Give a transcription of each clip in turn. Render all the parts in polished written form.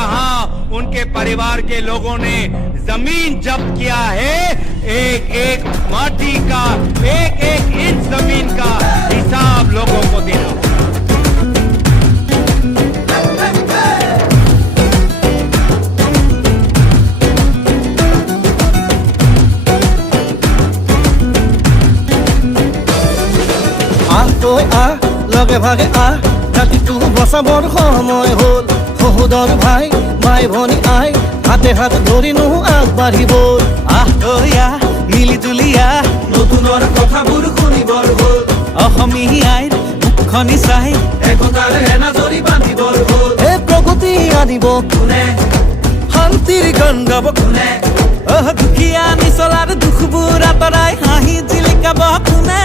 कहां उनके परिवार के लोगों ने जमीन जब्त किया है। एक एक माटी का, एक एक इंच जमीन का हिसाब लोगों को देना होगा। লগে ভাগে জাতিটো বচাবৰ সময় হ'ল। সহোদৰ ভাই মাই ভনী আই হাতে হাত ধৰিনো আগবাঢ়িব। মিলি তুলি নতুনৰ কথাবোৰ শুনিবৰ হ'ল। অসমীয়াইৰ মুখখনি চাই একতাৰ এনাজৰি বান্ধিবৰ হ'ল। হে প্ৰগতি আনিব কোনে, শান্তিৰ গান গাব কোনে, দুখীয়া নিচলাৰ দুখবোৰ আঁতৰাই হাঁহি জিলিকাব কোনে।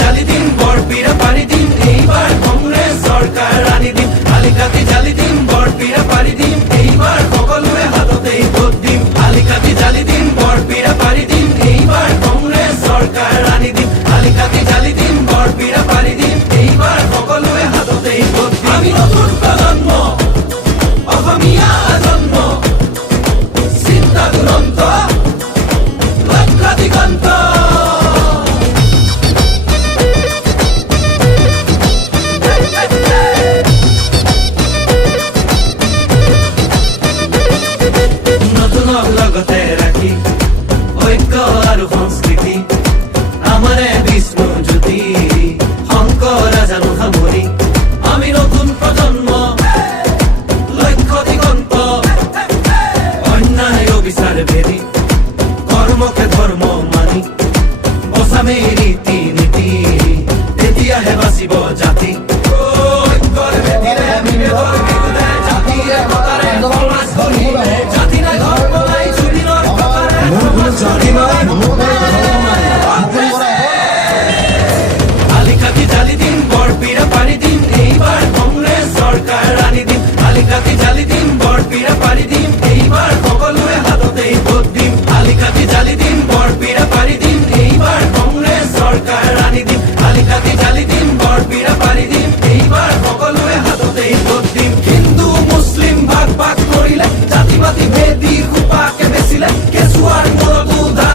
জালি দিন বৰপিৰা পাৰি দিন এইবাৰ কংগ্ৰেছ